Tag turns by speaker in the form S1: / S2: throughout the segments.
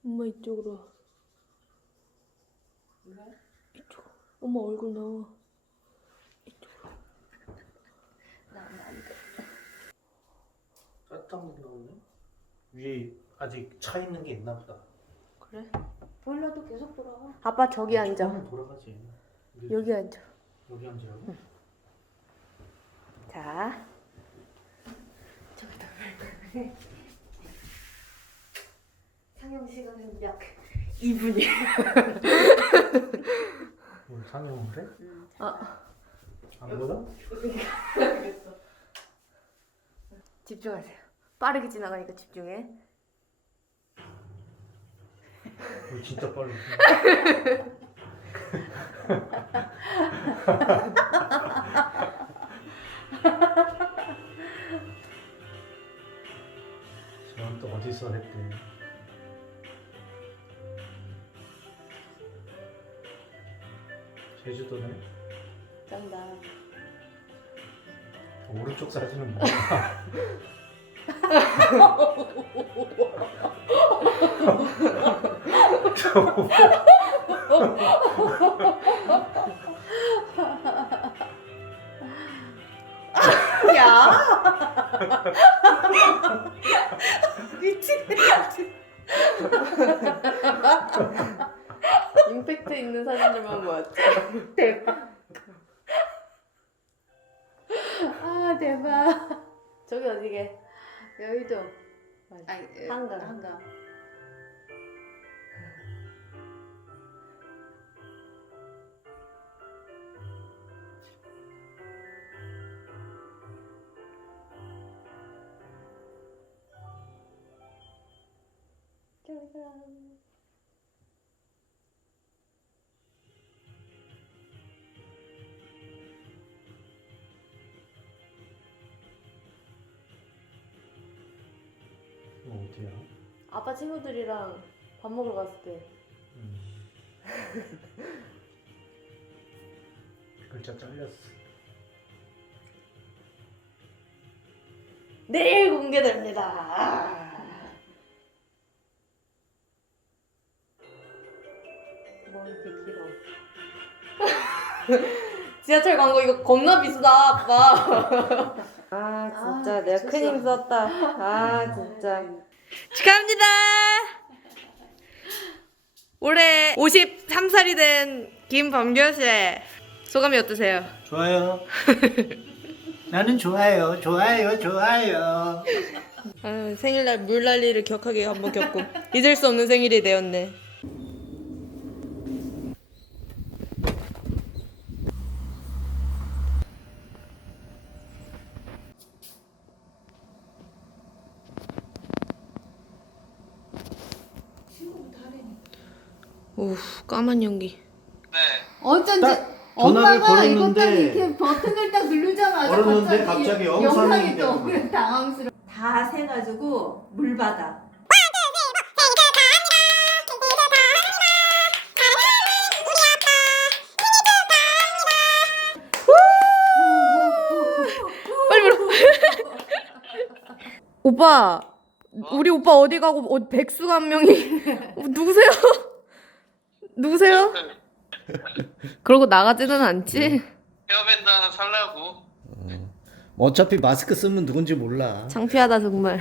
S1: 엄마 이쪽으로 와.
S2: 왜?
S1: 이쪽. 엄마 얼굴 나와. 이쪽으로.
S2: 나 이거.
S3: 따뜻한 물 나오네. 위에 아직 차 있는 게 있나 보다.
S1: 그래?
S2: 보일러도 계속 돌아가.
S1: 아빠 저기 앉아.
S3: 처음엔 돌아가지.
S1: 여기 앉아.
S3: 여기 앉으라고?
S1: 자.
S2: 저기다. 상영 시간은 약 2분이야.
S3: 오늘 상영을 해? 안 보다?
S2: 알겠어.
S1: 집중하세요. 빠르게 지나가니까 집중해.
S3: 진짜 빨리. 저건 또 어디서 했대? 제주도네?
S1: 짠다.
S3: 오른쪽 사진은 뭐야?
S1: 야! 미치겠다. 임팩트 있는 사진들만 모았지.
S2: 대박. 아 대박.
S1: 저기 어디게?
S2: 여의도.
S1: 맞아.
S2: 아니
S1: 한강.
S2: 한강.
S1: 짜잔.
S3: 어디야?
S1: 아빠 친구들이랑 밥 먹으러 갔을 때.
S3: 글자 잘렸어.
S1: 내일 공개됩니다. 뭐 이렇게 길어. 지하철 광고 이거 겁나 비싸, 아빠. 아 진짜 내가
S2: 미쳤어.
S1: 큰 힘 썼다. 아 진짜. 축하합니다. 올해 53살이 된 김범규 씨 소감이 어떠세요?
S3: 좋아요. 나는 좋아요. 좋아요. 좋아요.
S1: 아, 생일날 물난리를 격하게 한번 겪고 잊을 수 없는 생일이 되었네. 오, 까만 연기.
S2: 어쩐지
S3: 딱 전화를
S2: 엄마가 이거 딱
S3: 걸었는데
S2: 이렇게 버튼을 딱 누르자마자
S3: 걸었는데 갑자기 영상이
S2: 또
S3: 되는 거야.
S2: 당황스러워. 다 세가지고 물 받아.
S1: 빨리 불어. 오빠, 우리 오빠 어디 가고 백수가 한 명이 누구세요? 누구세요? 그러고 나가지는 않지?
S4: 헤어밴드 하나 살라고.
S3: 어차피 마스크 쓰면 누군지 몰라.
S1: 창피하다 정말.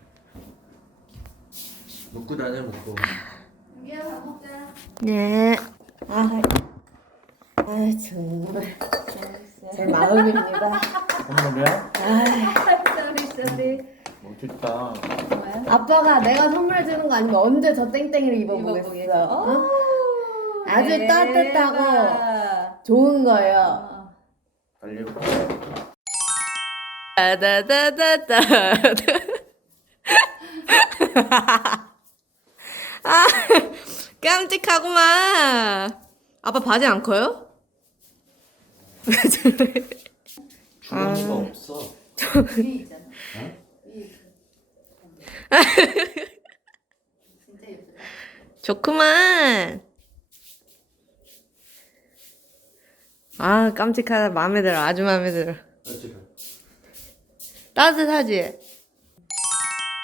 S3: 먹고 다녀 먹고.
S2: 여기야 밥 먹자.
S1: 네.
S2: 아 정말 제 마음입니다.
S3: 엄마야?
S2: 쏘리.
S3: 멋있다.
S2: 아빠가 내가 선물 주는 거 아니면 언제 저 땡땡이를 입어보겠어? 어? 아주 따뜻하고 좋은 거예요.
S3: 달려고.
S1: 다다다다다. 아, 깜찍하구만. 아빠 바지 안 커요? 왜 저래?
S3: 주머니가 없어.
S2: 위에 있잖아.
S3: 응?
S2: 위에 있어. 진짜 예쁘다.
S1: 좋구만. 아, 깜찍하다. 마음에 들어. 아주 마음에 들어.
S3: 지금.
S1: 따뜻하지?